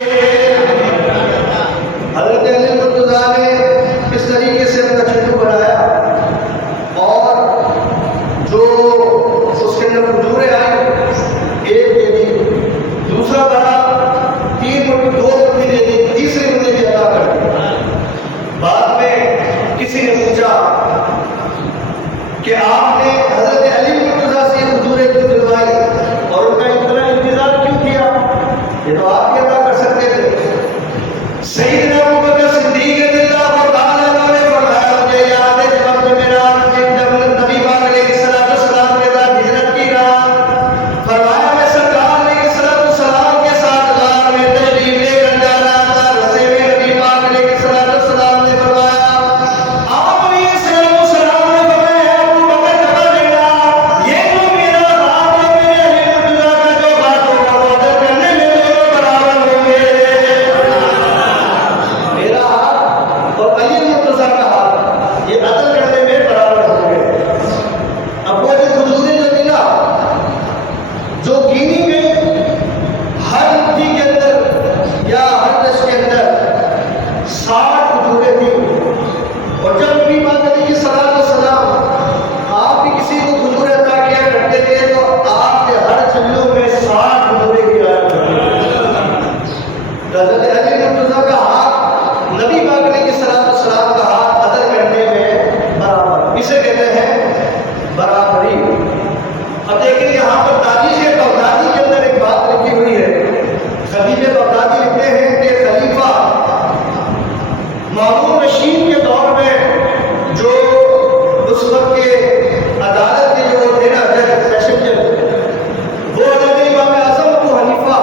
حضرت علی مرتضیٰ نے اس طریقے سے اپنا چٹو بنایا اور جو اس کے اندر کھجوریں آئی ایک دے دی، دوسرا بڑا 3 مٹھی 2 مٹھی دے دی، تیسری مٹھی بھی عطا کر دی۔ بعد میں کسی نے پوچھا کہ آپ نے حضرت علی مرتضیٰ سے کھجوریں کیوں دلوائی اور ان کا اتنا انتظار کیوں کیا؟ یہ تو آپ ہی عطا کر سکتے تھے۔ سیدنا ابو بکر صدیق رضی اللہ تعالیٰ عنہ نے فرمایا مجھے یاد ہے جب میرا جب نبی پاک علیہ السلام کے ساتھ ہجرت کی رہا، فرمایا میں سرکار علیہ السلام کے ساتھ غار میں تشریف لے کر جا رہا تھا، رستے میں نبی پاک علیہ السلام نے فرمایا آپ علیہ السلام نے فرمایا ابو بکر جگہ دینا، یہ جو میرا ہاتھ ہے میرے علی مرتضیٰ کا جو ہاتھ ہوگا وہ عدل کرنے میں دونوں برابر ہوں گے۔ میرا ہاتھ اور علی مرتضیٰ کا ہاتھ یہ عدل کرنے میں برابر ہوں گے۔ اب وہ جو کھجوریں جو تھی نا جو گینی گئی، ہر مٹھی کے اندر یا ہر دس کے اندر 60 کھجوریں تھیں، اور جب نبی پاک علیہ السلام آپ بھی کسی کو کھجوریں عطا کیا کرتے تھے تو آپ کے ہر چلوں میں 60 کھجوریں گرایا کرتے تھے۔ حضرت علی مرتضیٰ کا ہاتھ نبی پاک علیہ السلام کا ہاتھ عدل کرنے میں برابر، اسے کہتے ہیں برابری۔ اب دیکھیں یہاں پر تاریخ بغدادی کے اندر ایک بات لکھی ہوئی ہے۔ خطیب بغدادی لکھتے ہیں کہ خلیفہ مامون رشید کے دور میں جو اس وقت کے عدالت کے جو تھے نا جج سیشن جج، وہ حضرت امام اعظم ابو حنیفہ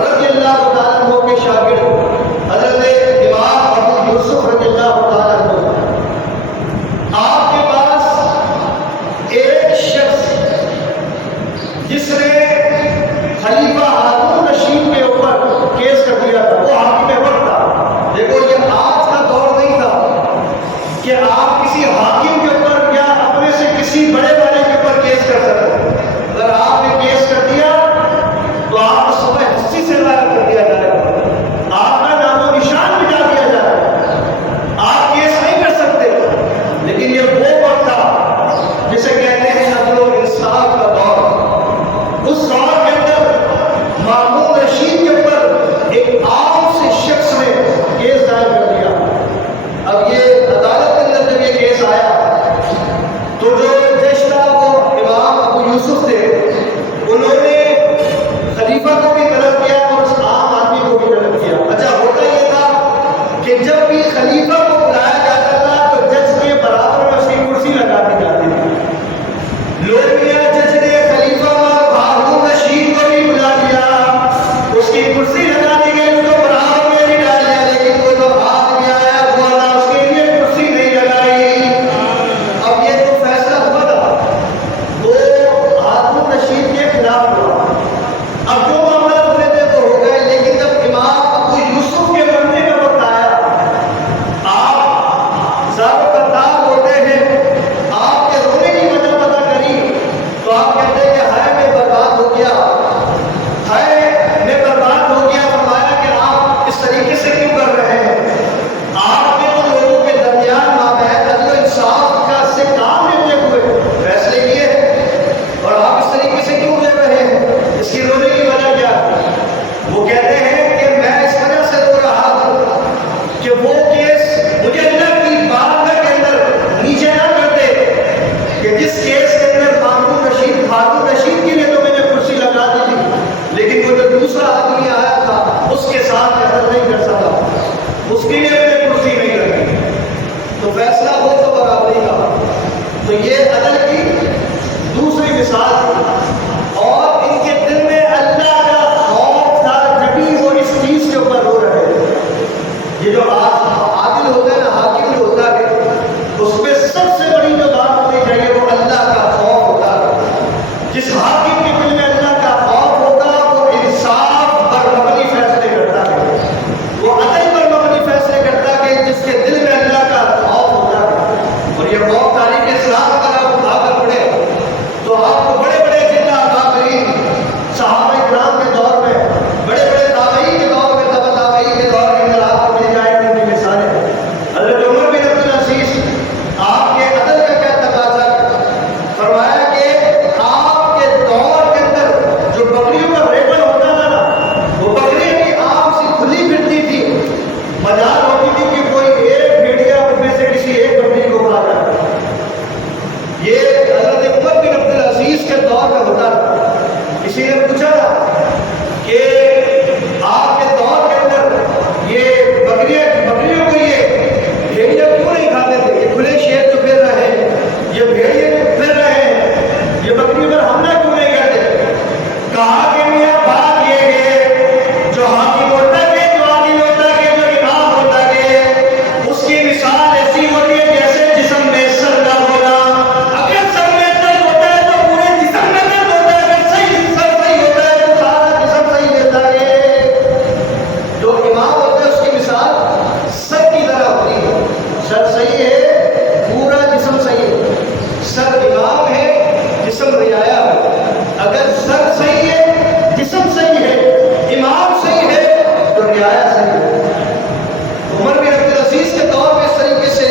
رضی اللہ تعالیٰ عنہ کے شاگرد حضرت امام ابو یوسف رضی اللہ تعالیٰ عنہ، آپ کے پاس ایک شخص جس نے خلیفہ ہارون رشید کے اوپر کیس کر دیا تھا، وہ حاکم وقت تھا۔ دیکھو یہ آج کا دور نہیں تھا کہ آپ کسی حاکم کے اوپر یا اپنے سے کسی بڑے والے کے اوپر کیس کر سکتے۔ اگر آپ نے کیس کر دیا تو آپ کو صبح ہستی سے لایا کر دیا جائے گا، آپ کا نام و نشان مٹا دیا جائے گا، آپ کیس نہیں کر سکتے۔ لیکن یہ وہ وقت تھا جسے کہتے ہیں عدل و انصاف کا دور۔ اس دور کے اندر مامون رشید کے اوپر ایک عام سے شخص نے کیس دائر کر دیا۔ اب یہ عدالت کے اندر جب یہ کیس آیا تو جو جج تھا وہ امام ابو یوسف تھے، انہوں نے خلیفہ کو بھی طلب کیا اور اس عام آدمی کو بھی طلب کیا۔ اچھا ہوتا یہ تھا کہ جب بھی خلیفہ کو بلایا جاتا تھا تو جج کے برابر میں اس کی کرسی لگا دی جاتی تھی۔ لوگ میاں جج نے خلیفہ ہارون رشید کو بھی بلا دیا، اس کی کرسی لگا دی گئی، اس کو برابر میں بھی ڈال دیا، لیکن وہ جو ہاتھ میں آیا وہ نہ اس کے لیے کرسی نہیں لگائی۔ اب یہ جو فیصلہ ہوا تھا وہ ہارون رشید کے خلاف ہوا۔ اب جو معاملہ ہونے تھے وہ ہو گئے، لیکن جب امام ابو یوسف کے مرنے کا وقت آیا، آپ زار و قطار ہوتے ہیں، آپ کے رونے کی وجہ پتہ کری تو آپ کہتے ہیں کہ ہائے میں برباد ہو گیا، ہائے میں برباد ہو گیا۔ فرمایا کہ جسم رعایا ہے. اگر سر صحیح ہے، جسم صحیح ہے، امام صحیح ہے تو رعایا صحیح ہے. عمر بن عبد العزیز کے دور میں اس طریقے سے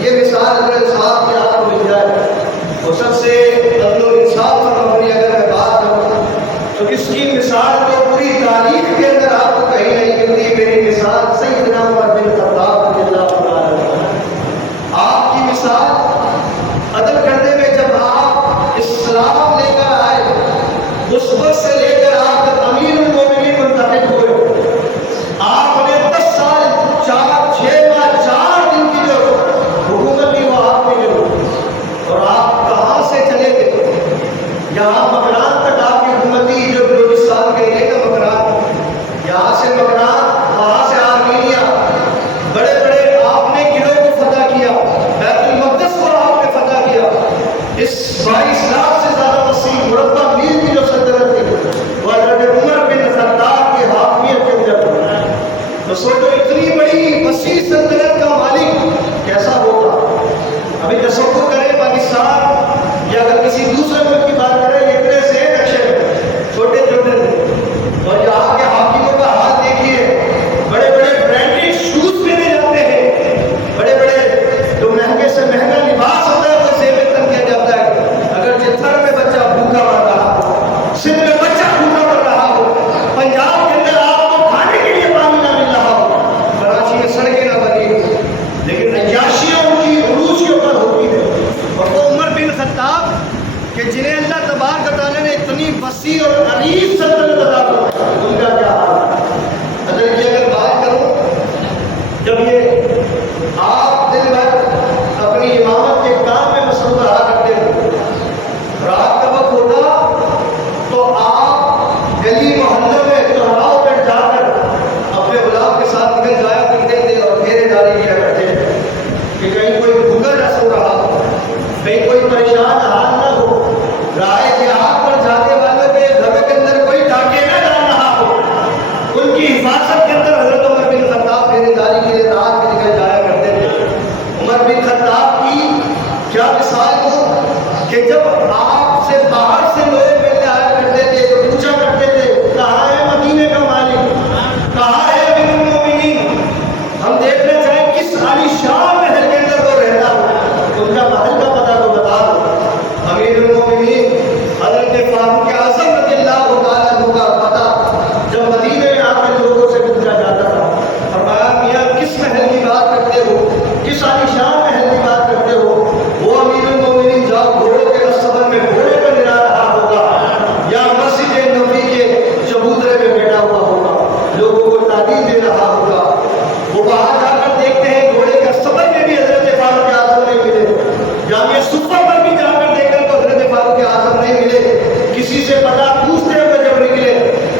یہ مثال اگر صاحب کے آپ کو مل جائے وہ سب سے عدل و انصاف پر مبنی اگر میں بات کروں تو اس کی مثال تو پوری تاریخ کے اندر آپ کو کہیں نہیں ملتی. میری مثال سیدنا عمر بن خطاب رضی اللہ عنہ. آپ کی مثال عدل کرنے میں جب آپ اسلام لے کر آئے اس وقت سے لے کر آپ تک امیر المومنین منتخب ہوئے. آپ نے 10 سال 6 ماہ 4 دن کی جو حکومت تھی وہ آپ نے جو، اور آپ کہاں سے چلے گئے؟ یہاں مکران تک آپ کی حکومت تھی، جو بلوچستان کے لیے کا مکران، یہاں سے مکران، وہاں سے آرمینیا، بڑے بڑے آپ نے قلعوں کو فتح کیا، بیت المقدس کو آپ نے فتح کیا. اس 22 لاکھ سے زیادہ وسیع مربع میل کی جو سلطنت تھی وہ حضرت عمر بن خطاب کی حاکمیت کے اندر. تو سوچو اتنی بڑی وسیع سلطنت کا مالک کیسا ہوگا. ابھی تصور کریں پاکستان یا اگر کسی دوسرے ملک کی بات کریں، یہ اتنے سے نقشے میں چھوٹے چھوٹے تھے، اور یہاں کے حاکموں کا حال دیکھیے. بڑے بڑے برانڈیڈ شوز پہنے جاتے ہیں، بڑے بڑے جو مہنگے سے مہنگا لباس ہوتا ہے وہ زیب تن کیا جاتا ہے. اگر جتھر میں بچہ بھوکا مر رہا ہو، سندھ میں بچہ بھوکا مر رہا ہو، پنجاب کے اندر آپ کو کھانے کے لیے پانی نہ مل رہا ہو، کراچی میں سڑکیں نہ بنی ہو، لیکن عیاشیاں کی عروج کے اوپر ہوتی ہے. اور وہ عمر بن خطاب کہ جنہیں اللہ تبارک و تعالیٰ نے اتنی وسیع اور عریض سلطنت عطا فرمائی، ان کا کیا حال ہے. حضرت کی اگر بات کروں، جب یہ آپ دن بھر اپنی امامت کے کام میں مصروف رہا کرتے تھے، رات کا وقت ہوتا تو آپ گلی محلوں میں چوراہوں پر جا کر اپنے غلام کے ساتھ نکل جایا کرتے تھے اور پھیرے ڈالے کیا کرتے تھے کہ کہیں کوئی بھوکا نہ سو رہا ہو، کہیں کوئی پریشان حال نہ ہو، رائے جہاد پر جانے والوں کے گھروں کے اندر کوئی ڈاکے نہ ڈال رہا ہو. ان کی حفاظت کے اندر حضرت عمر بن خطاب پھیرے داری کے لیے رات میں نکل جایا کرتے تھے. عمر بن خطاب کی کیا مثال ہو کہ جب آپ سے باہر سے لوگ ملنے آیا کرتے تھے تو پوچھا کرتے تھے کہاں ہے مدینے کا مالک، کہاں ہے امیر المومنین، ہم دیکھنا چاہیں کس عالیشان محل کے اندر وہ رہتا ہو، ان کا محل کا پتہ تو بتا دو. امیر المومنین حضرت فاروق اعظم رضی اللہ تعالیٰ عنہ کا پتہ جب مدینے میں آپ کے لوگوں سے پوچھا جاتا تھا، فرمایا میاں کس محل کی بات کرتے ہو، کس عالیشان محل کی بات کرتے ہو. وہ امیر المومنین جاؤ گھوڑوں کے رسبن میں گھوڑے پر لڑا رہا ہوگا یا مسجد نبوی کے چبوترے میں بیٹھا ہوا ہوگا، لوگوں کو تعلیم دے رہا ہوگا. وہ وہاں جا کر دیکھتے ہیں گھوڑے کے سفر میں بھی حضرت فاروق اعظم نہیں ملے، جامع صفہ پر بھی جا کر دیکھا تو حضرت فاروق اعظم نہیں ملے. کسی سے پتہ پوچھتے ہوئے جب نکلے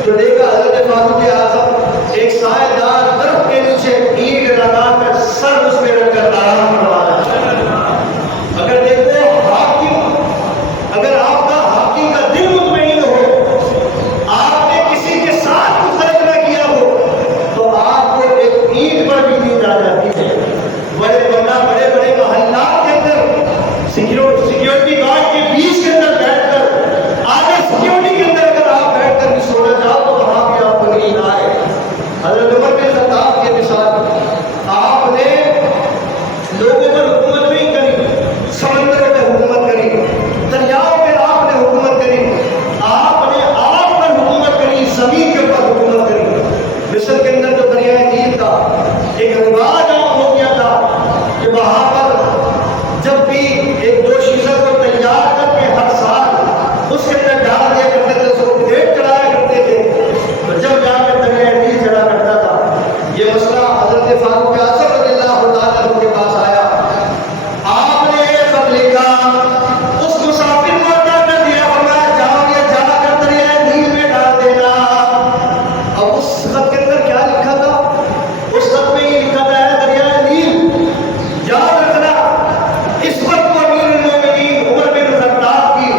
تو دیکھا حضرت فاروق اعظم ایک سائے دار درخت کے نیچے اینٹ لگا کر سر اس میں رکھ کر آرام فرما رہا ہے. اگر دیکھو حاکم، اگر آپ کا حاکم کا دل مطمئن ہو، آپ نے کسی کے ساتھ فرق نہ کیا ہو تو آپ کو ایک اینٹ پر بھی نیند آ جاتی ہے. بڑے بڑے محلات کے اندر سیکیورٹی گارڈ کے بیچ کے اندر بیٹھ کر آگے سیکیورٹی کے اندر اگر آپ بیٹھ کر بھی سونا چاہو تو وہاں بھی آپ کو نیند آئے. حضرت عمر بن خطاب کے مثال، آپ نے لوگوں پر حکومت نہیں کری، سمندروں پہ حکومت کری، دریاؤں پہ آپ نے حکومت کری، آپ نے آگ پر حکومت کری، زمین کے اوپر حکومت کری. مصر کے اندر جو دریائے نیل تھا ایک رواج عام ہو گیا تھا کہ وہاں پر جب بھی ایک دو شیزہ کو تیار کر کے ہر سال اس کے اندر ڈال دیا کرتے تھے، اس کو بھیٹ چڑھایا کرتے تھے، تو جب جا کر دریائے نیل چڑھا کرتا تھا. یہ مسئلہ حضرت فاروق اعظم رضی اللہ تعالیٰ عنہ کے پاس آیا. آپ نے خط لکھا، اس مسافر کو عطا کر دیا، فرمایا جاؤ یہ جا کر دریائے نیل میں ڈال دینا. اب اس خط کے اندر کیا لکھا تھا؟ اس خط میں یہ لکھا تھا ہے دریائے نیل یاد رکھنا اس وقت وہ امیر المومنین عمر بن خطاب کی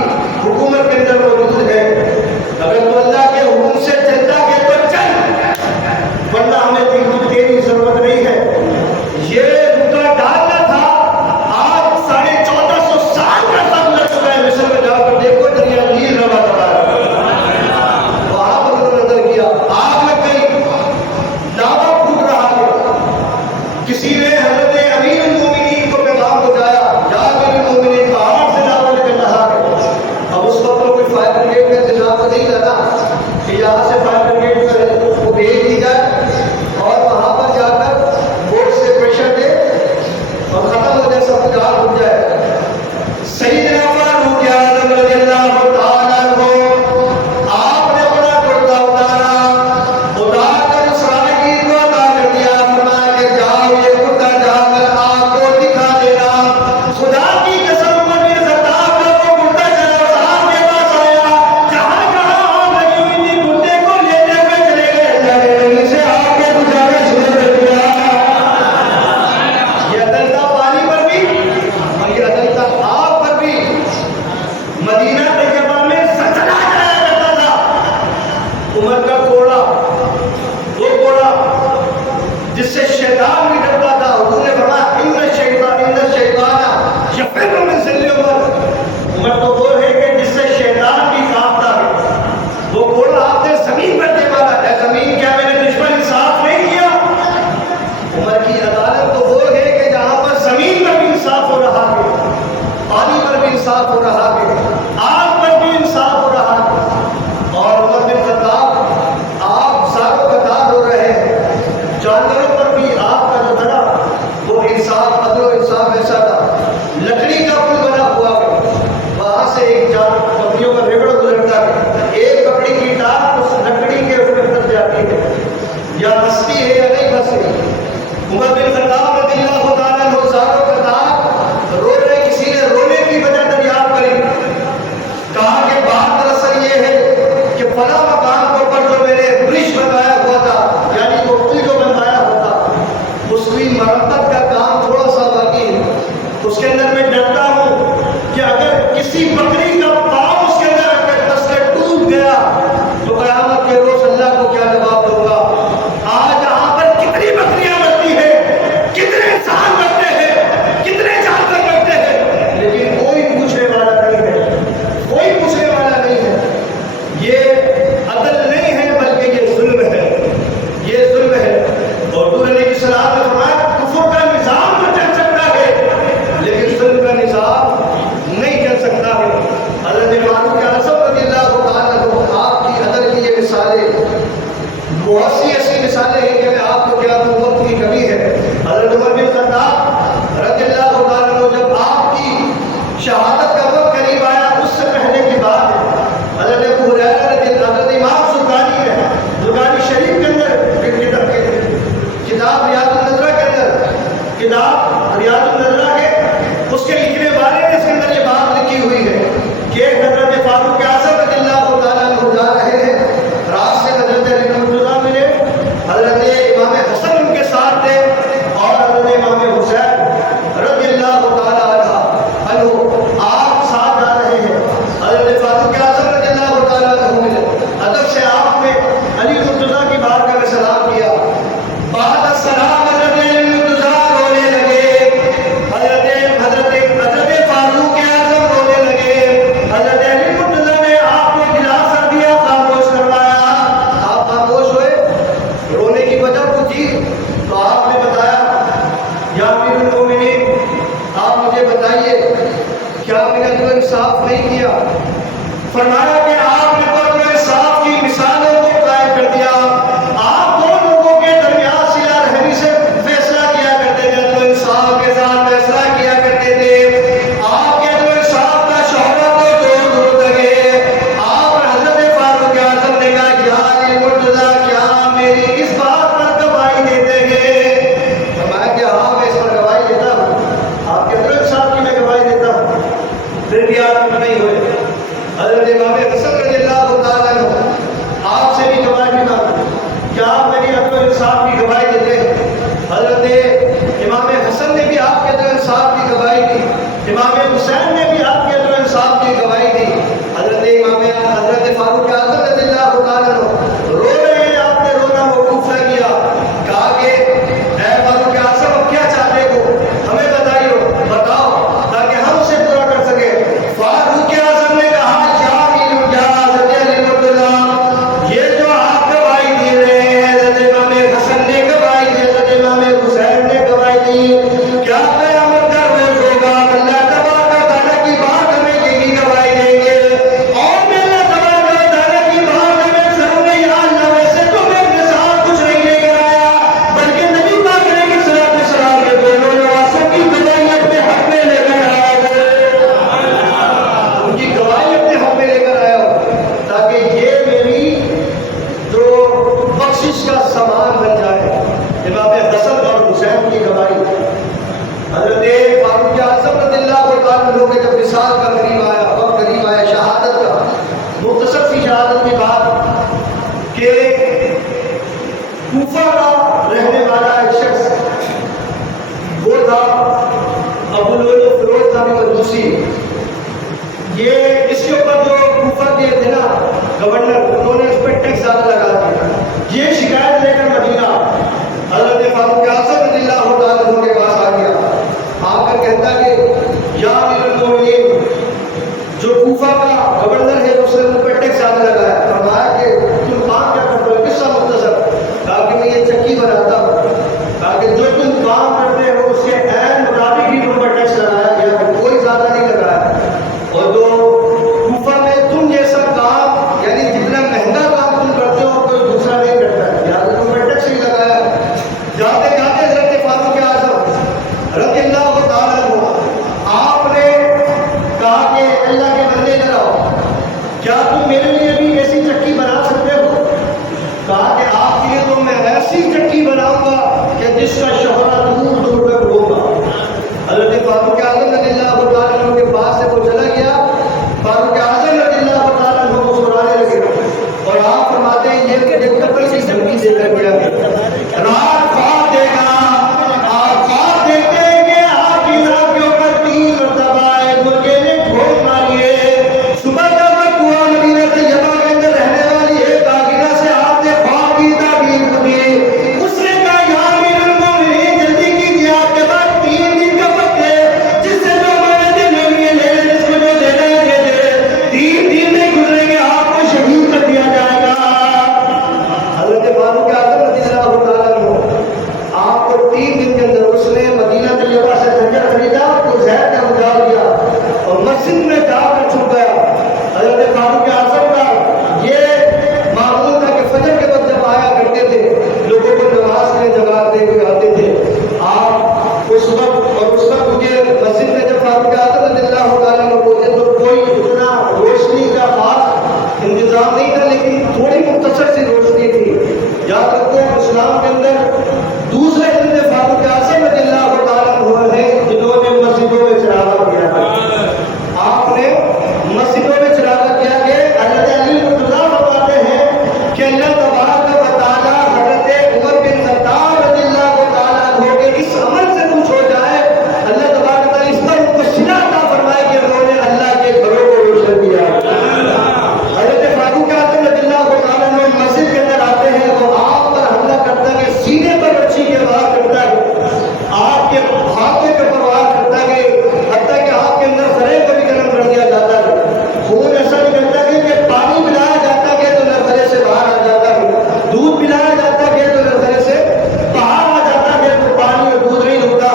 حکومت کے اندر موجود ہے. اگر تو اللہ کے حکم سے چلتا کہ تو چل، ورنہ ہمیں تیری ضرورت نہیں ہے. یہ رکا ڈالنا تھا. آج 1450 سال کا سب لگ چکا ہے. مصر میں جا کر دیکھ پھنستی ہے یا نہیں پھنستی؟ عمر بن خطاب رضی اللہ تعالیٰ عنہ زاروں کا تھا، رو رہے، کسی نے رونے کی وجہ دریافت کری، کہا کہ بات دراصل یہ ہے کہ فلاں مقام کے اوپر جو میں نے برج بنوایا ہوا تھا، یعنی وہ پل جو بنوایا ہوا تھا، اس کی مرمت کا کام تھوڑا سا باقی ہے، اس کے اندر میں ڈرتا ہوں کہ اگر کسی بکری کا پاؤں اس کے اندر دس کے ٹوٹ گیا تو قیامت کے روز اللہ کو کیا جواب دوں گا؟ آج یہاں پر کتنی بکریاں مرتی ہیں، کتنے انسان مرتے ہیں، کتنے جانور مرتے ہیں، لیکن کوئی پوچھنے والا نہیں ہے، کوئی پوچھنے والا نہیں ہے۔ یہ عدل نہیں ہے بلکہ یہ ظلم ہے، یہ ظلم ہے۔ اور حضور علیہ السلام نے فرمایا کفر کا نظام تو چل سکتا ہے لیکن ظلم کا نظام نہیں چل سکتا ہے۔ حضرت فاروق اعظم رضی اللہ تعالیٰ عنہ، آپ کی عدل کی یہ مثالیں بہت سی ایسی مثالیں ہیں کہ میں آپ کو کیا دوں، وقت کی کمی ہے۔ حضرت عمر بن خطاب رضی اللہ تعالیٰ عنہ، جب آپ کی شہادت کا وقت قریب آیا، اس سے پہلے کی بات ہے، حضرت ابو ہریرہ رضی اللہ، حضرت امام زرقانی ہے، زرقانی شریف کے اندر کتاب ریاض النظرہ کے اندر، کتاب ریاض النظرہ کے اس کے لکھنے والے نے اس کے اندر یہ بات لکھی ہوئی ہے کہ حضرت فاروق اعظم رضی اللہ تعالیٰ عنہ جا رہے ہیں، رات سے حضرت علی مرتضیٰ ملے، حضرت امام حسن ان کے ساتھ تھے اور حضرت امام حسین رضی اللہ تعالیٰ عنہ آپ ساتھ جا رہے ہیں۔ حضرت فاروق اعظم رضی اللہ تعالیٰ عنہ ملے، ادب سے آپ نے علی مرتضیٰ کی بارگاہ میں سلام کیا، بعد السلام حضرت علی مرتضیٰ رونے لگے، حضرت فاروق اعظم رونے لگے، حضرت علی مرتضیٰ نے آپ کو دلاسا دیا، خاموش کروایا، آپ خاموش ہوئے، رونے کی وجہ پوچھی تو آپ نے بتایا، یا امیر المومنین آپ مجھے بتائیے کیا میں نے تو انصاف نہیں کیا؟ فرمایا کہ آپ نے تو انصاف کی مثالوں کو قائم کر دیا، آپ دو لوگوں کے درمیان صلہ رحمی سے فیصلہ کیا کرتے تھے، تو انصاف کے ساتھ فیصلہ کیا کرتے تھے، آپ کے تو انصاف کا شعلہ تو دور دور لگے۔ آپ حضرت فاروق اعظم نے کہا یا علی مرتضیٰ کیا میری اس بات پر گواہی دیتے ہیں؟ فرمایا کہ ہاں میں اس پر گواہی دیتا ہوں، آپ کے تو انصاف کی میں گواہی دیتا ہوں۔ پھر بھی آپ نہیں ہوئے۔ حضرت امام حسن رضی اللہ تعالیٰ عنہ آپ سے بھی گواہی مانگا، کیا آپ میری عدل و انصاف کی گواہی دیتے ہیں؟ حضرت امام حسن نے بھی آپ کے عدل و انصاف کی گواہی دی، امام حسین نے بھی آپ کے عدل و انصاف کی گواہی دی۔ حضرت فاروق اعظم رضی اللہ تعالیٰ عنہ رو رہے ہیں، آپ نے رونا موقوف نہ کیا، کہا کہ اے فاروق اعظم اب کیا چاہتے ہو، ہمیں بتاؤ تاکہ ہم اسے پورا کر سکیں۔ فاروق اعظم نے کہا حضرت علی مرتضیٰ، یہ جو آپ گواہی دے رہے ہیں، حضرت امام حسن نے گواہی دی، حضرت امام حسین نے گواہی دی، کیا قیامت کا روز ہوگا اللہ تبارک و تعالیٰ کی بات ہمیں یہی گواہی دیں گے، اور میں اللہ تبارک و تعالیٰ کی بات ہمیں ضرور نہیں، اللہ ویسے تو میں اپنے ساتھ کچھ نہیں لے کر آیا، بلکہ نبی پاک علیہ السلام کے دونوں نواسوں کی گواہی اپنے حق میں لے کر آیا ہوں، ان کی گواہی اپنے حق میں لے کر آیا ہوں، تاکہ یہ میری جو بخشش کا سامان بن جائے۔ امام حسن اور حسین کی گواہی، حضرت فاروق اعظم رضی اللہ تعالیٰ عنہ کے جب وصال کا قریب آیا، وقت قریب آیا شہادت کا، مختصر سی شہادت کی بات کہ کوفہ کا رہنے والا ایک شخص وہ تھا ابو لؤلؤ فیروز نامی مجوسی، یہ اس کے اوپر جو کوفہ کے تھے نا گورنر، انہوں نے اس پہ ٹیکس زیادہ لگا دیا، یہ شکایت لے کر مدینہ حضرت فاروق اعظم رضی اللہ تعالیٰ عنہ کے پاس آ گیا، آ کر کہتا کہ یا امیر المومنین، جو کوفہ کا گورنر ہے اس نے ان پہ ٹیکس زیادہ لگایا، فرمایا کہ تم کام کیا کرتے ہو، قصہ مختصر، کہا کہ میں یہ چکی بناتا ہوں، کہا کہ جو تم کام کرتے ہو اس کے عین مطابق ہی تم پر ٹیکس لگایا گیا، کوئی زیادہ نہیں لگایا، اور جو کوفہ میں تم جیسا کام یعنی جتنا جس کا شوہرہ دور دور تک ہوگا. حضرت فاروق اعظم رضی اللہ تعالیٰ عنہ کے پاس سے وہ چلا گیا. فاروق اعظم رضی اللہ تعالیٰ عنہ کو سنانے لگے اور آپ فرماتے ہیں یہ قتل کی دھمکی دے کر گیا ہے. رات خواب دیکھا, آپ خواب دیکھتے ہیں کہ آپ کی رات کے اوپر 3 مرتبہ ایک مرغے نے ٹھوک ماری ہے. صبح کا وقت ہوا, مدینہ طیبہ کے اندر رہنے والی ایک آگرہ سے آپ نے خواب کی تعبیر کی. اس نے کہا یا امیر المومنین جلدی کیجیے, آپ کے پاس 3 دن کا وقت ہے, جس سے جو مانتے لینی ہے لے لیں, جس کو جو دینا ہے دے دیں. 3 دن نہیں گزریں گے آپ کو شہید کر دیا جائے گا. حضرت فاروق اعظم رضی اللہ تعالیٰ عنہ آپ کو 3 دن کے اندر اس نے مدینہ طیبہ سے خنجر خریدا, تو زہر کا اجاڑ دیا اور مسجد میں جا کر چھپ گیا. حضرت فاروق اعظم کا یہ معمول تھا کہ فجر کے وقت جب آیا کرتے تھے, لوگوں کو نماز میں جگاتے ہوئے آتے تھے. آپ اس وقت اور اس وقت مجھے مسجد میں جب فاروق اعظم رضی اللہ تعالیٰ عنہ پہنچے تو کوئی اتنا روشنی کا خاص انتظام نہیں تھا, لیکن تھوڑی مختصر سی روشنی تھی. یاد رکھو اسلام کے اندر دوسرے دن فاروق اعظم رضی اللہ تعالیٰ عنہ ہیں جنہوں نے مسجدوں میں چراغا کیا تھا. آپ نے مسجدوں میں چراغا کیا کہ حضرت علی مرتضیٰ فرماتے ہیں کہ اللہ تبارک و تعالیٰ حضرت عمر بن خطاب رضی اللہ تعالیٰ عنہ کے اس عمل سے کچھ ہو جائے, اللہ تبارک و تعالیٰ اس پر مبشرہ عطا فرمائے کہ انہوں نے اللہ کے گھروں کو روشن کیا. حضرت فاروق اعظم رضی اللہ تعالیٰ عنہ مسجد کے اندر آتے ہیں تو آپ پر حملہ کرتا ہے, سینے پر رچی کے وار کرتا ہے, آپ کے ہاتھوں کے اوپر وار کرتا ہے, حتیٰ کہ آپ کے اندر سرے کو بھی گرم کر دیا جاتا ہے. خون ایسا نکلتا ہے کہ پانی پلایا جاتا ہے تو نرسرے سے باہر آ جاتا ہے, دودھ پلایا جاتا ہے تو نرسرے سے باہر آ جاتا ہے, تو پانی اور دودھ نہیں رکتا.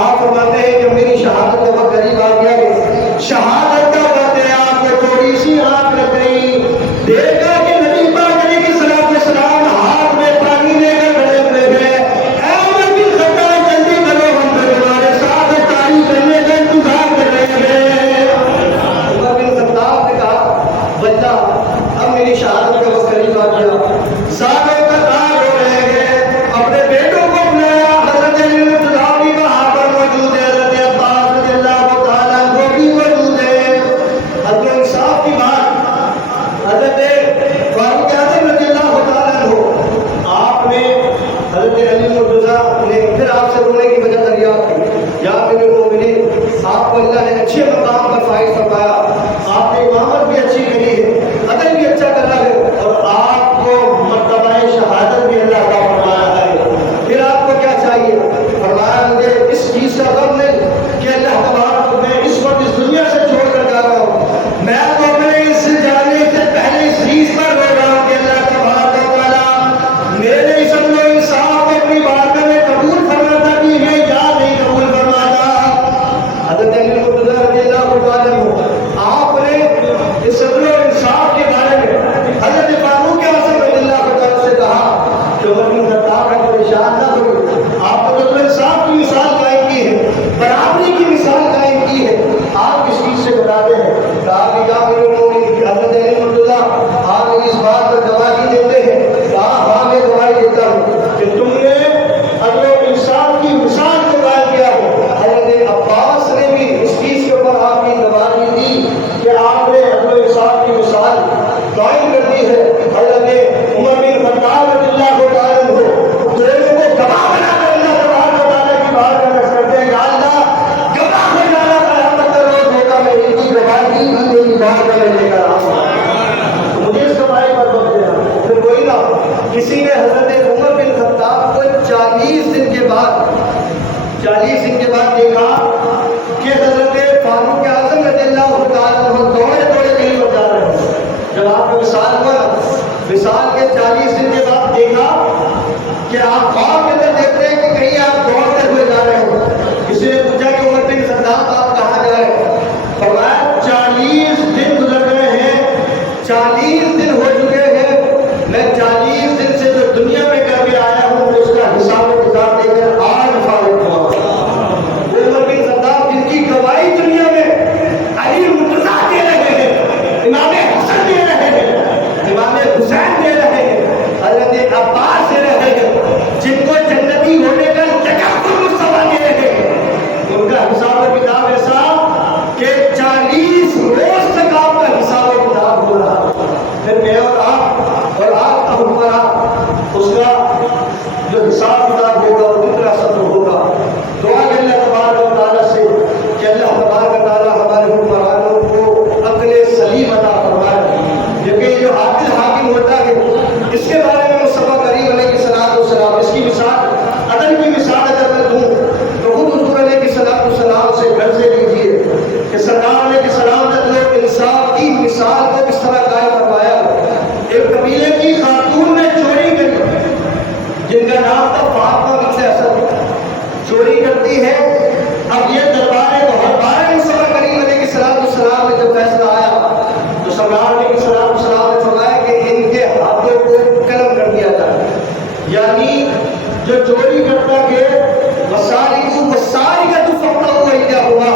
آپ فرماتے ہیں کہ میری شہادت کا وقت قریب آ گیا ہے. شہادت کا وقت ہے, آپ کو تھوڑی سی آنکھ لگ گئی, دیکھا کہ نبی پاک علیہ السلام ہاتھ میں پانی لے کر کھڑے ہوئے ہیں. اے عمر بن خطاب جلدی کرو, ہم تو تمہارے ساتھ تاریخ کرنے کا انتظار کر رہے ہیں. عمر بن خطاب نے کہا بچہ اب میری شہادت کا وقت قریب آ گیا. ساتھوں کا کار ہو رہے ہیں, اپنے بیٹوں کو بلایا. حضرت علی مرتضیٰ بھی وہاں پر موجود ہے, حضرت عباس رضی اللہ تعالیٰ عنہ بھی موجود ہے. حضرت انصاف کی بات حضرت فاروق اعظم رضی اللہ تعالیٰ عنہ آپ نے حضرت علی مرتضیٰ نے پھر آپ سے رونے کی وجہ دریافت کی. یا میرے مومنین, آپ کو اللہ نے اچھے مقام پر فائز فرمایا, آپ نے امامت بھی اچھی کری ہے, عدل بھی اچھا کرا ہے, اور آپ کو مرتبہ شہادت بھی اللہ کا فرمایا ہے. پھر آپ کو کیا چاہیے؟ فرمایا مجھے اس چیز کا غم نہیں کہ اللہ تبارک میں اس وقت اس دنیا سے چھوڑ کر جا رہا ہوں, میں تو اپنے اس جانے سے پہلے اس چیز پر رو رہا ہوں کہ اللہ تبارک و تعالیٰ میرے اس عدل و انصاف کو اپنی بارگاہ میں قبول فرماتا کہ ہے یا نہیں قبول فرماتا. حضرت علی مرتضیٰ رضی اللہ تعالیٰ عنہ آپ نے اس عدل و انصاف کے بارے میں حضرت فاروق اعظم رضی اللہ تعالیٰ سے کہا کہ عمر بن خطاب کا پریشان نہ ہو, آپ نے عدل و انصاف کی مثال قائم کی ہے, برابری کی مثال قائم کی ہے, آپ کس چیز سے بتاتے ہیں؟ کہا کہ یا میرے مومنین, حضرت علی مرتضیٰ آپ اس بات پر گواہی دیتے ہیں. کہا ہاں میں گواہی دیتا ہوں کہ تم نے عدل و انصاف کی مثال کو قائم کیا ہے. حضرت عباس نے بھی اس چیز کے اوپر آپ کی گواہی دی کہ آپ نے عدل و انصاف کی مثال قائم کر دی ہے. حضرت عمر بن خطاب رضی اللہ تعالیٰ عنہ دونوں کو گواہ بنا کر اللہ تبارک و تعالیٰ کی بات کرتے ہیں کہ اللہ گواہ ہو جانا قیامت کا روز ہوگا, میں ان کی گواہی بھی میری بات میں لے کر آؤں گا, مجھے اس گواہی پر وقت دینا. پھر وہی نا کسی نے حضرت عمر بن خطاب کو 40 دن کے بعد دیکھا کہ حضرت فاروق اعظم رضی اللہ تعالیٰ عنہ دوڑے کہیں پر جا رہے ہیں. جب آپ کو وصال ہوا, وصال کے 40 دن کے بعد دیکھا کہ آپ خواب کے اندر دیکھتے ہیں کہ کہیں آپ دوڑتے ہوئے جا رہے ہو. کسی نے پوچھا کہ عمر بن خطاب آپ کہاں جا رہے ہیں؟ فرمایا 40 دن گزر گئے ہیں, 40 دن ہو چکے ہیں, میں 40 دن سے جو دنیا میں کر کے آیا ہوں اس کا حساب و کتاب دے کر آج فارغ ہوا. عمر بن خطاب جن کی گواہی دنیا میں علی مرتضیٰ دے رہے ہیں, امام حسن دے رہے ہیں, امام حسین دے رہے ہیں, حضرت عباس دے رہے ہیں, جن کو جنتی ہونے کا ہوتی ہے. اب یہ دربار بہت بار مصطفیٰ کریم علیہ السلام میں جب فیصلہ آیا تو سرکار علیہ السلام نے فرمایا کہ ان کے ہاتھوں کو قلم کر دیا جائے. یعنی جو چوری کرتا کہ وساری کا تو فقط ہوا ہی کیا ہوا,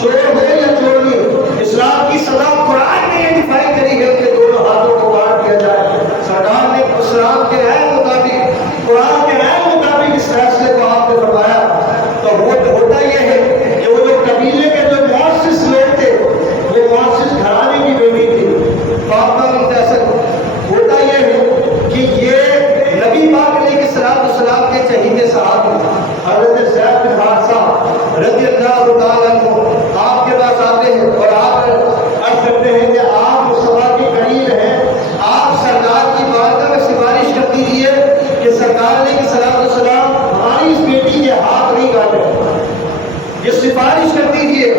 چور ہو یا چوری ہو, اسلام کی سزا قرآن نے یہ ڈیفائن کری ہے کہ دونوں ہاتھوں کو کاٹ دیا جائے. سرکار نے اسلام کے رائے مطابق, قرآن کے رائے مطابق اس فیصلے کو آپ نے فرمایا. تو ہوتا یہ ہے کہ وہ جو قبیلے کے جو مؤسس لوگ تھے وہ مؤسس گھرانے کی بیٹی تھی فاطمہ بنت اسد. ہوتا یہ ہے کہ یہ نبی پاک علیہ السلام کے چہیتے صحابی حضرت زید بن حارثہ رضی اللہ تعالیٰ عنہ آپ کے پاس آتے ہیں اور آپ عرض کرتے ہیں کہ آپ مصطفیٰ کے قریب ہیں, آپ سرکار کی بارگاہ میں سفارش کر دیجیے کہ سرکار علیہ السلام ہماری اس بیٹی کے ہاتھ نہیں کاٹے. یہ سفارش کر دیجیے.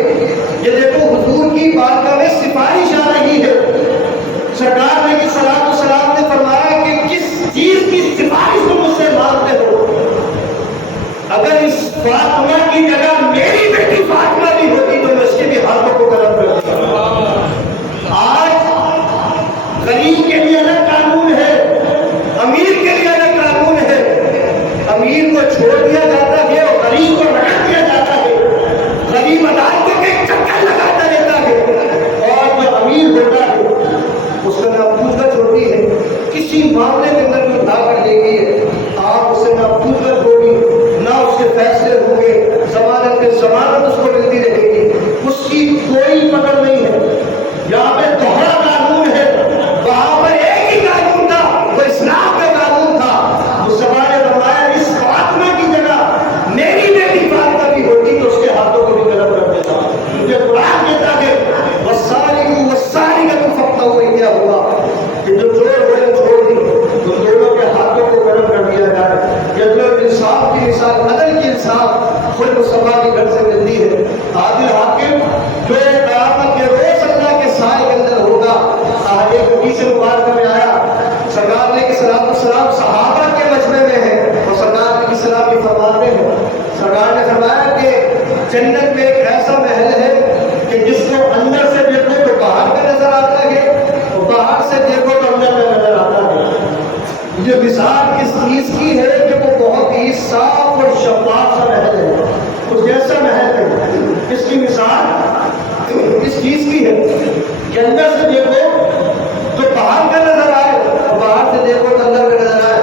یہ دیکھو حضور کی بارگاہ میں سفارش آ رہی ہے. سرکار علیہ السلام نے فرمایا کہ کس چیز کی سفارش تم مجھ سے مانگتے ہو؟ اگر اس فاطمہ کی جگہ میری بیٹی فاطمہ بھی ہوتی تو میں اس کے بھی ہاتھوں کو قلم کر دیتا. آج غریب کے لیے الگ قانون ہے, امیر کے لیے الگ قانون ہے. امیر کو چھوڑ دیا جاتا ہے اور غریب کو رگڑ دیا جاتا ہے. غریب عدالتوں کے چکر لگاتا رہتا ہے اور جو امیر ہوتا ہے اس کا نام پوچھگچھ ہوتی ہے. کسی معاملے کے اندر کوئی اٹھا کر لے گئی ہے, آپ اسے نہ پوچھگچھ ہوگی نہ اس کے فیصلے ہوں گے, ضمانت پہ ضمانت اس کو ملتی رہے گی, اس کی کوئی پکڑ نہیں ہے. یہاں پہ دوہرا قانون ہے, وہاں پر ایک ہی قانون تھا, وہ اسلام کا قانون تھا. مصطفیٰ نے فرمایا اس فاطمہ کی جگہ میری بیٹی فاطمہ بھی ہوتی تو اس کے ہاتھوں کو بھی قلم کر دیتا. مجھے قرآن کہتا ہے وساری کا تم فقط ہوا کیا ہوا کہ جو چور ہوئے چھوڑ دی تو دونوں کے ہاتھوں کو قلم کر دیا جائے. یہ انصاف کی مثال, عدل کی انصاف خود مصطفیٰ کے گھر سے ملتی ہے. عادل حاکم جو قیامت کے روز اللہ کے سائے کے اندر ہوگا. ایک حدیث مبارکہ میں آیا سرکار علیہ السلام صحابہ کے مجمع میں ہے اور سرکار علیہ السلام بھی فرماتے ہیں. سرکار نے فرمایا کہ جنت میں ایک ایسا محل ہے کہ جس کو اندر سے دیکھو تو باہر کا نظر آتا ہے اور باہر سے دیکھو تو اندر کا نظر آتا ہے. یہ مثال اس چیز کی ہے کہ وہ بہت ہی صاف اور شفاف سا محل ہے, اس جیسا محل ہے. اس کی مثال اس چیز کی ہے کہ اندر سے دیکھو تو باہر کا نظر آئے اور باہر سے دیکھو تو اندر کا نظر آئے.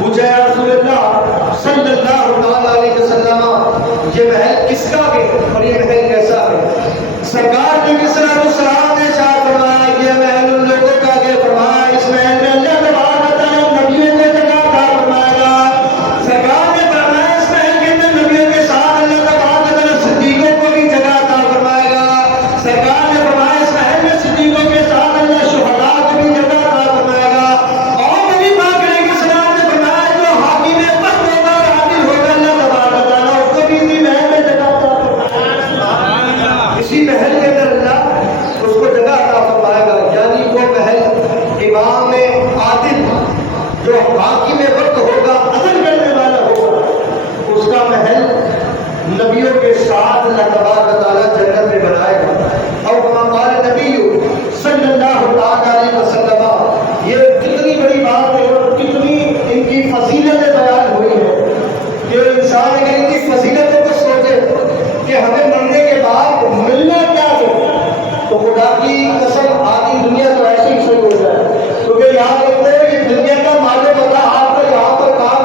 پوچھا یا رسول اللہ صلی اللہ علیہ وسلم یہ محل کس کا ہے اور یہ محل کیسا ہے؟ سرکار علیہ السلام نے ارشاد فرمایا یہ محل ان لوگوں کا ہے. فرمایا اس محل میں اللہ تبارک و تعالی نبیوں کو جگہ عطا فرمائے گا. سرکار نے فرمایا اس محل کے اندر نبیوں کے ساتھ اللہ تبارک و تعالی صدیقوں کو بھی جگہ عطا فرمائے گا. سرکار نے فرمایا اس محل میں صدیقوں کے ساتھ اللہ شہداء کو بھی جگہ عطا فرمائے گا. اور نبی پاک علیہ السلام نے فرمایا جو حاکم وقت ہوگا اور عادل ہوگا اللہ تبارک و تعالی اس کو بھی اسی محل میں جگہ عطا فرمائے گا. اسی محل کے اندر اللہ اس کو جگہ عطا فرمائے گا. یعنی وہ محل امام عادل جو حاکم وقت ہوگا, عدل کرنے والا ہوگا, اس کا محل نبیوں کے ساتھ اللہ تبارک و تعالی جنت میں بنائے گا. اور قال نبی صلی اللہ علیہ وسلم, یہ کتنی بڑی بات ہے اور کتنی ان کی فضیلتیں بیان ہوئی ہے کہ انسان اگر ان کی فضیلتوں کو سوچے کہ ہمیں مرنے کے بعد ملنا کیا ہے تو خدا کی قسم آدھی دنیا تو ایسے ہی صحیح ہو جائے. کیونکہ یہاں دیکھتے ہیں کہ دنیا کا مالے پتا آپ کو یہاں پر کام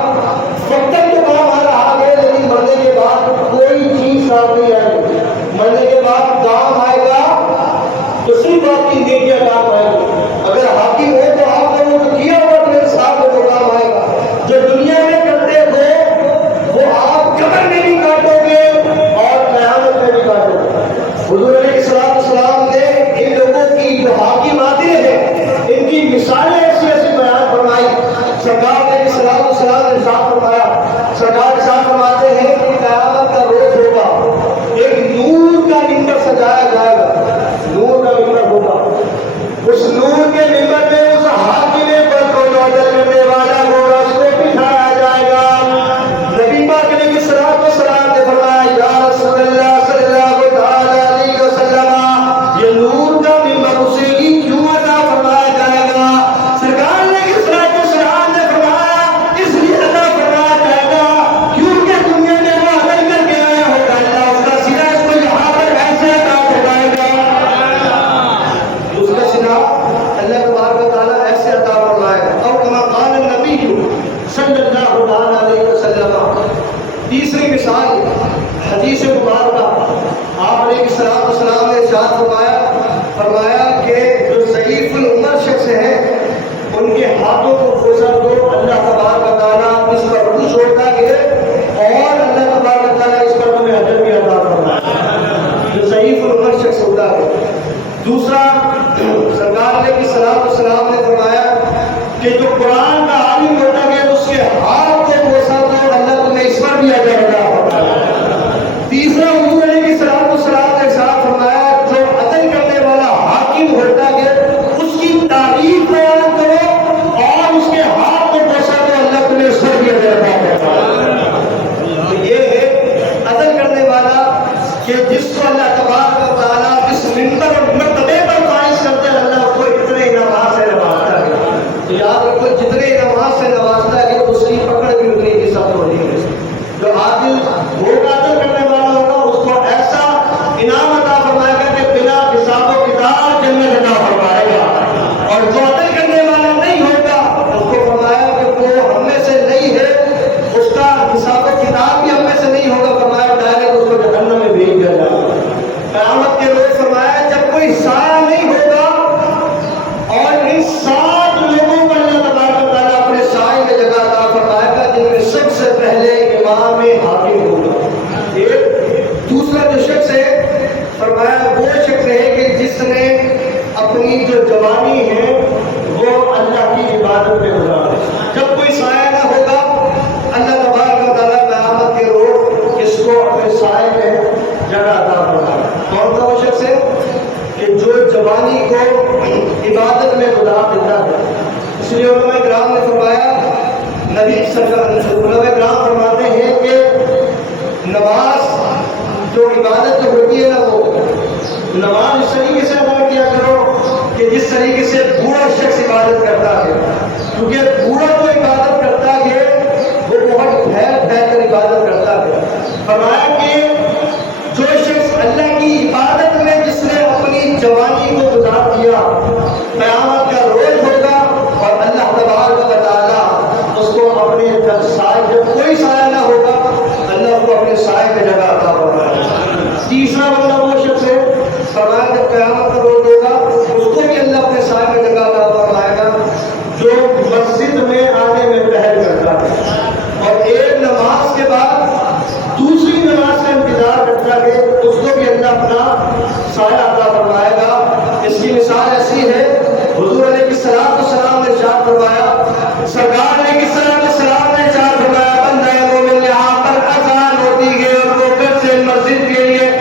وقت تو کام آ رہا ہے لیکن مرنے کے بعد کوئی چیز کام نہیں آئے گی. مرنے کے بعد کام آئے گا تو صرف آپ کی نیکیاں کام آئے گی. اگر حاکم ہو تو آپ نے وہ کیا ہوا تو انصاف ہو تو کام آئے گا. جو دنیا میں کرتے ہو وہ آپ قبر میں بھی کاٹو گے اور قیامت میں بھی کاٹو گے. حضور علیہ السلام نے ان لوگوں کی جو حاکم عادل ہیں ان کی مثالیں ایسی ایسی بیان فرمائی. سرکار علیہ السلام نے ارشاد فرمایا, سرکار ارشاد فرماتے ہیں کہ قیامت کا روز ہوگا, ایک نور کا ممبر سجایا جائے گا. نور کا ممبر ہوگا, اس نور کے ممبر میں اس حاکم پر کو عدل کرنے والا ہوگا, اس کو بٹھایا جائے گا. نبی پاک علیہ السلام نے فرمایا تیسری مثال حدیث مبارکہ آپ علیہ السلام نے ارشاد فرمایا کہ جو ضعیف العمر شخص ہیں ان کے ہاتھوں کو بوسا دو، اللہ تبارک و تعالیٰ اس پر خوش ہوتا ہے اور اللہ تبارک و تعالیٰ اس پر تمہیں اجر بھی عطا فرمائے، جو ضعیف العمر شخص ہوتا ہے۔ دوسرا سرکار علیہ السلام نے فرمایا کہ جو قرآن کا عالم ہوتا ہے اس کے ہاتھ کو بوسا دو، اللہ تمہیں اس پر بھی اجر عطا فرمائے۔ تیسرا حضور علیہ السلام نے ارشاد فرمایا جو عدل کرنے والا حاکم ہوتا ہے اس کی تعریف بیان کرو اور اس کے ہاتھ کو بوسا دو، اللہ تمہیں اس پر بھی اجر عطا فرمائے۔ تو یہ ہے عدل کرنے والا کہ جس کو اللہ تبارک و تعالیٰ جس منبر اور مرتبے پر فائز کرتے ہیں اللہ اس کو اتنے انعامات سے نوازتا ہے۔ تو یاد رکھو جتنے انعامات سے نوازتا ہے اس کی پکڑ بھی اتنی کی سخت ہوتی ہے۔ جو عادل ہوگا عدل کرنے والا ہوگا اس کو ایسا انعام عطا فرمائے گا کہ بنا حساب و کتاب جنت عطا فرمائے گا، اور جو عدل کرنے والا نہیں ہوگا اس کو فرمایا کہ وہ ہم میں سے نہیں ہے، اس کا حساب و کتاب بھی ہم میں سے نہیں ہوگا، فرمایا ڈائریکٹ اس کو جہنم میں بھیج دیا جائے گا۔ قیامت کے روز فرمایا جب کوئی سایہ نہیں ہوگا اور ان 7 لوگوں کو اللہ تبارک و تعالیٰ اپنے سائے میں جگہ عطا فرمائے گا جن میں سب سے پہلے امام حاکم ہوگا۔ ایک دوسرا جو شخص ہے فرمایا وہ شخص ہے کہ جس نے اپنی جو جوانی ہے وہ اللہ کی عبادت میں گزارے۔ جب کوئی سایہ نہ ہوگا اللہ تبارک و تعالیٰ قیامت کے روز اس کو اپنے سائے میں جگہ عطا فرمائے۔ کون سا وہ شخص ہے کہ جو جوانی کو عبادت میں گزار دیتا ہے۔ اس لیے علماء کرام نے فرمایا، علماء کرام فرماتے ہیں کہ نماز جو عبادت جو ہوتی ہے نا وہ نماز اس طریقے سے ادا کیا کرو کہ جس طریقے سے بوڑھا شخص عبادت کرتا ہے، کیونکہ بوڑھا جو عبادت کرتا ہے وہ بہت ٹھہر کر عبادت کرتا ہے۔ فرمایا کہ جو شخص اللہ کی عبادت میں جس نے اپنی جوانی کو گزار دیا قیامت کا روز ہوگا اور اللہ تبارک و تعالیٰ اس کو اپنے سائے، جب کوئی سایہ نہ ہوگا اللہ کو اپنے سائے میں جگہ عطا فرمائے۔ تیسرا بندہ وہ شخص ہے فرمایا جب قیامت کا روز ہوگا اس کو بھی اللہ اپنے سائے میں جگہ عطا فرمائے گا جو مسجد میں آنے میں پہل کرتا ہے اور ایک نماز کے بعد دوسری نماز کا انتظار کرتا ہے، اس کو بھی اللہ اپنا سایہ عطا فرمائے گا۔ اس کی مثال ایسی ہے، حضور علیہ السلام نے ارشاد فرمایا، سرکار علیہ السلام نے ارشاد فرمایا بندہ مومن یہاں پر اذان ہوتی ہے اور وہ گھر سے مسجد کے لیے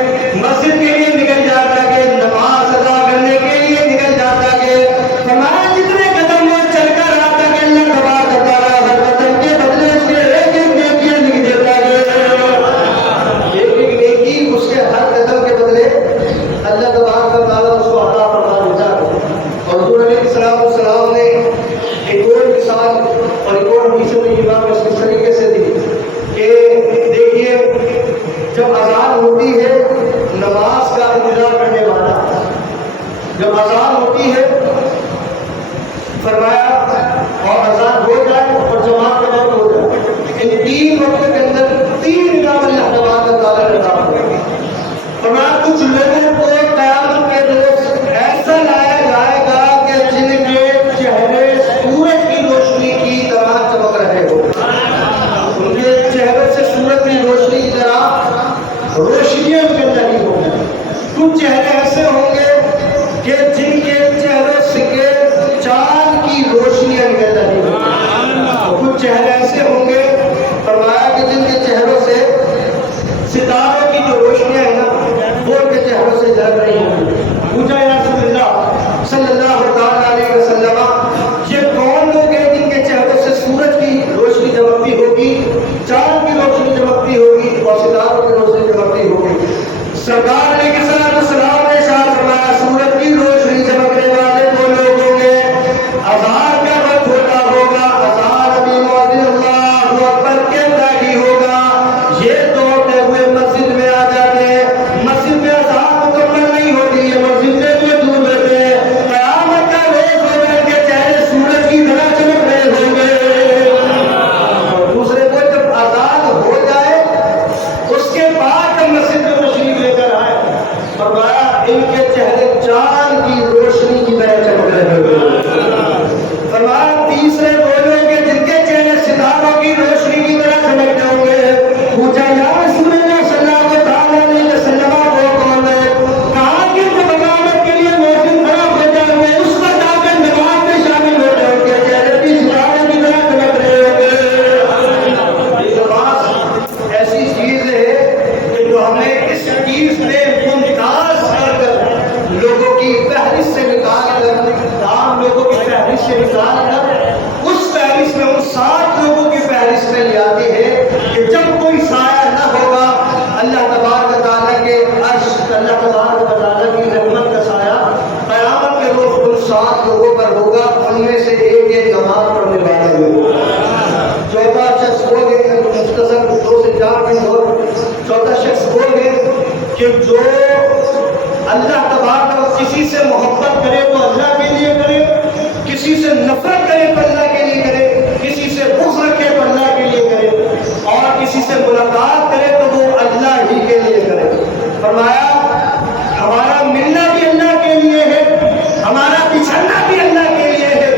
نکل جاتا ہے، نماز ادا کرنے کے لیے نکل جاتا ہے۔ فرمایا جتنے قدم وہ چل کر آتا ہے اللہ تبارک و تعالیٰ ہر قدم کے بدلے اس کے ایک ایک نیکیاں لکھ دیتا ہے، ایک ایک نیکی اس کے ہر قدم کے بدلے اللہ تبارک و تعالیٰ اس کو عطا فرما دیتا ہے۔ اور حضور علیہ السلام نے ایک اور مثال اور ایک اور حدیث طیبہ میں اس طریقے سے دی کہ دیکھیے جب اذان ہوتی ہے نماز کا انتظار کرنے والا، جب اذان ہوتی ہے فرمایا اور اذان ہو جائے اور جماعت کا وقت ہو جائے، ان 3 وقتوں کے اندر 3 انعام اللہ تبارک و تعالیٰ نے عطا فرمائے۔ فرمایا کچھ لوگوں کو قیامت کے روز ایسا لایا جائے گا کہ جن کے چہرے سورج کی روشنی کی طرح چمک رہے ہو، ان کے چہروں سے سورج کی روشنی کی طرح روشنیاں نکل رہی ہوں۔ کچھ چہرے ایسے ہوں گے کہ جن کے چہروں سے چاند کی روشنیاں نکل رہی ہوں، کچھ چہرے ایسے ہوں گے فرمایا کہ جن کے چہروں سے ستاروں کی جو روشنیاں ہیں نا وہ ان کے چہروں سے جل رہی ہوں۔ پوچھا یا رسول اللہ صلی اللہ تعالیٰ علیہ وسلم یہ کون لوگ ہیں جن کے چہروں سے سورج کی روشنی چمکتی ہوگی، چاند کی روشنی چمکتی ہوگی اور ستاروں کی روشنی چمکتی ہوگی؟ سرکار علیہ السلام نے ارشاد فرمایا سورج کی روشنی چمکنے والے وہ لوگ ہوں گے، اذان کا وقت ہوتا ہوگا، اذان ابھی مؤذن اللہ پوچھا یا رسول اللہ صلی اللہ علیہ وسلم وہ کون ہے؟ کہا کہ جو بغاوت کے لیے موسم خراب ہو جائے وہ اس وقت آ کر نماز میں شامل ہو جائے کہ چہرے کی سلانے کی طرح چمک رہے ہوگے. یہ نماز ایسی چیز ہے کہ جو ہمیں اس چیز میں ممتاز کر کر لوگوں کی فہرست سے نکال کر عام لوگوں کی فہرست سے نکال کر اس فہرست میں ان 7 لوگوں کی فہرست میں لے آتی ہے کہ جب کوئی سایہ نہ ہوگا اللہ تبارک و تعالیٰ کے عرش، اللہ تبارک و تعالیٰ کی رحمت کا سایہ قیامت کے روز ان 7 لوگوں پر ہوگا. ان میں سے ایک نماز پڑھنے والا ہوگا. چوتھا شخص وہ ہے، مختصر 2 سے 4 منٹ اور چوتھا شخص وہ ہے کہ جو اللہ تبارک و کسی سے محبت کرے تو اللہ کے لیے کرے، کسی سے نفرت کرے تو اللہ کے لیے کرے، کسی سے بغض رکھے تو اللہ کے لیے کرے، اور کسی سے ملاقات کرے تو وہ اللہ ہی کے لیے کرے. فرمایا ہمارا ملنا بھی اللہ کے لیے ہے، ہمارا بچھڑنا بھی اللہ کے لیے ہے،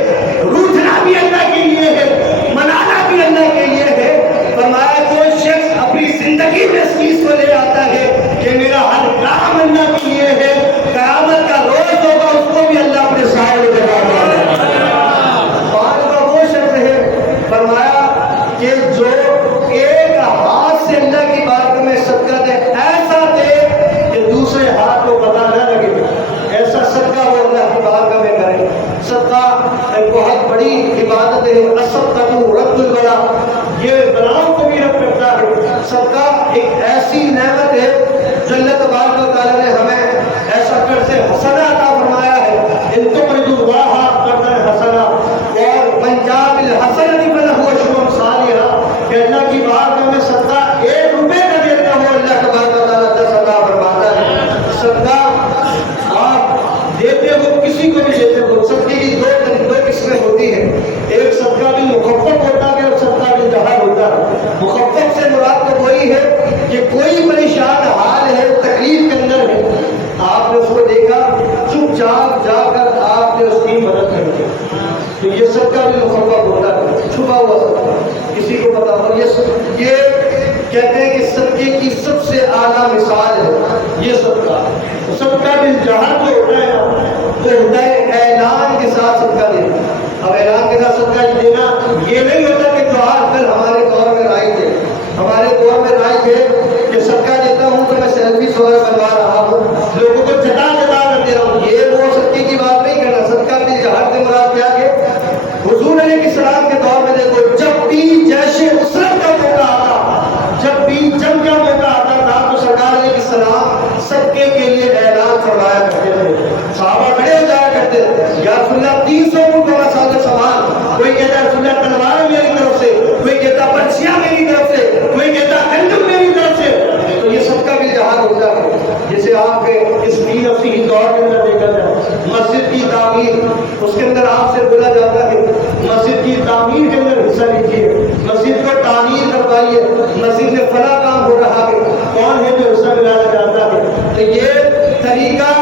روٹھنا بھی اللہ کے لیے ہے، منانا بھی اللہ کے لیے ہے. فرمایا جو شخص اپنی زندگی میں اس چیز کو لے آتا ہے کہ میرا ہر کام اللہ کے لیے ہے، قیامت کا روز ہوگا اس کو بھی اللہ اپنے سائے میں جگہ دے گا. وہ شخص ہے فرمایا کہ جو ایک ہاتھ سے اللہ کی بارگاہ میں صدقہ دے، ایسا دے کہ دوسرے ہاتھ کو پتہ نہ لگے، ایسا صدقہ وہ اللہ کی بارگاہ میں کرے. صدقہ ایک بہت بڑی عبادت ہے. الصدقۃ رد البلا، یہ بلاؤں کو بھی رد کرتا ہے. صدقہ ایک ایسی نعمت ہے جو اللہ تبارک و تعالیٰ نے ہمیں ایسا قرض حسنہ عطا فرمایا ہے. ان تقرضوا اللہ قرضا حسنا اور من جاء بالحسنۃ فلہ عشر امثالها، کہ اللہ کی بارگاہ میں صدقہ 1 روپے کا دیتا ہو اللہ تبارک و تعالیٰ 10 عطا فرماتا ہے. صدقہ آپ دیتے ہو کسی کو بھی دیتے ہو. صدقے کی 2 قسمیں ہوتی ہیں. ایک صدقہ بھی مخفف ہوتا ہے اور صدقہ بھی جہر ہوتا ہے. مخفف سے مراد تو وہی ہے کہ کوئی پریشان حال ہے، تکلیف کے اندر ہے، آپ نے اس کو دیکھا، چپ چاپ جا کر آپ نے اس کی مدد کر دی، تو یہ صدقہ بھی مخفف ہوتا ہے، چھپا ہوا صدقہ کسی کو پتا ہو. یہ کہتے ہیں کہ صدقے کی سب سے اعلیٰ مثال ہے یہ صدقہ. صدقہ بھی جہاں جو ہوتا ہے وہ ہوتا ہے اعلان کے ساتھ صدقہ دینا. اب اعلان کے ساتھ صدقہ دینا یہ نہیں ہوتا کہ جو آج کل ہمارے دور میں رائج ہے. ہمارے دور میں رائج ہے کہ صدقہ دیتا ہوں تو میں سیلفیز وغیرہ بنوا رہا ہوں، لوگوں کو جتا کر دے رہا ہوں. یہ وہ صدقے کی بات نہیں کرنا. صدقہ بھی جہاں سے مراد کیا کہ حضور علیہ السلام کے دور میں دیکھو، جب بھی جیش اسرت کا موقع آتا، جب بھی جنگ کا موقع آتا تھا تو سرکار علیہ السلام صدقے کے لیے اعلان فرمایا کرتے تھے. صحابہ کھڑے ہو جایا کرتے تھے، یا رسول اللہ 300 اونٹ والا سال سامان. کوئی کہتا ہے رسول اللہ تلوار میری طرف سے، کوئی کہتا پرچیاں میری طرف سے، کوئی کہتا گندم میری طرف سے. تو یہ صدقہ بھی جہاں ہوتا ہے. جیسے آپ کے اس دین افسی دور کے اندر دیکھا جائے، مسجد کی تعمیر، اس کے اندر آپ سے بولا جاتا ہے مسجد کی تعمیر کے اندر حصہ لیجیے، مسجد کو تعمیر کروائیے، مسجد میں فلاں کام ہو رہا ہے، کون ہے جو حصہ دلانا چاہتا ہے. تو یہ طریقہ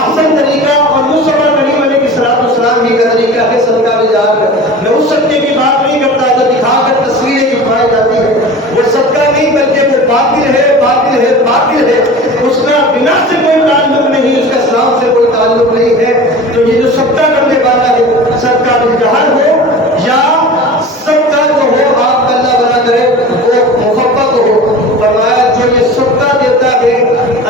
احسن طریقہ اور مصطفیٰ کریم علیہ السلام ہی کا طریقہ ہے صدقہ بھی جہاں کا. میں اس صدقے کی بات نہیں کرتا جو دکھا کر تصویریں چھپائی جاتی ہے، وہ صدقہ نہیں بلکہ وہ باطل ہے، باطل ہے، باطل ہے. اس کا بنا سے کوئی تعلق نہیں، اس کا اسلام سے کوئی تعلق نہیں ہے. تو یہ جو صدقہ کرنے والا ہے، صدقہ بالجہر ہو یا صدقہ جو ہو آپ کا اللہ بنا کرے وہ مخفف ہو. فرمایا جو یہ صدقہ دیتا ہے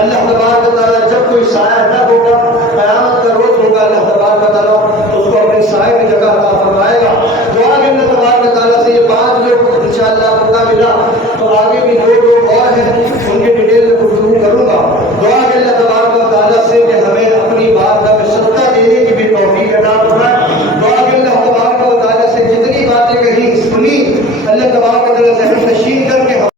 اللہ تبارک و تعالیٰ جب کوئی سایہ نہ ہوگا، قیامت کا روز ہوگا، اللہ تبارک و تعالیٰ اس کو اپنے سائے میں جگہ عطا فرمائے گا. جو آگے اللہ تبارک و تعالیٰ سے یہ 5 لوگ انشاءاللہ موقع ملا تو آگے بھی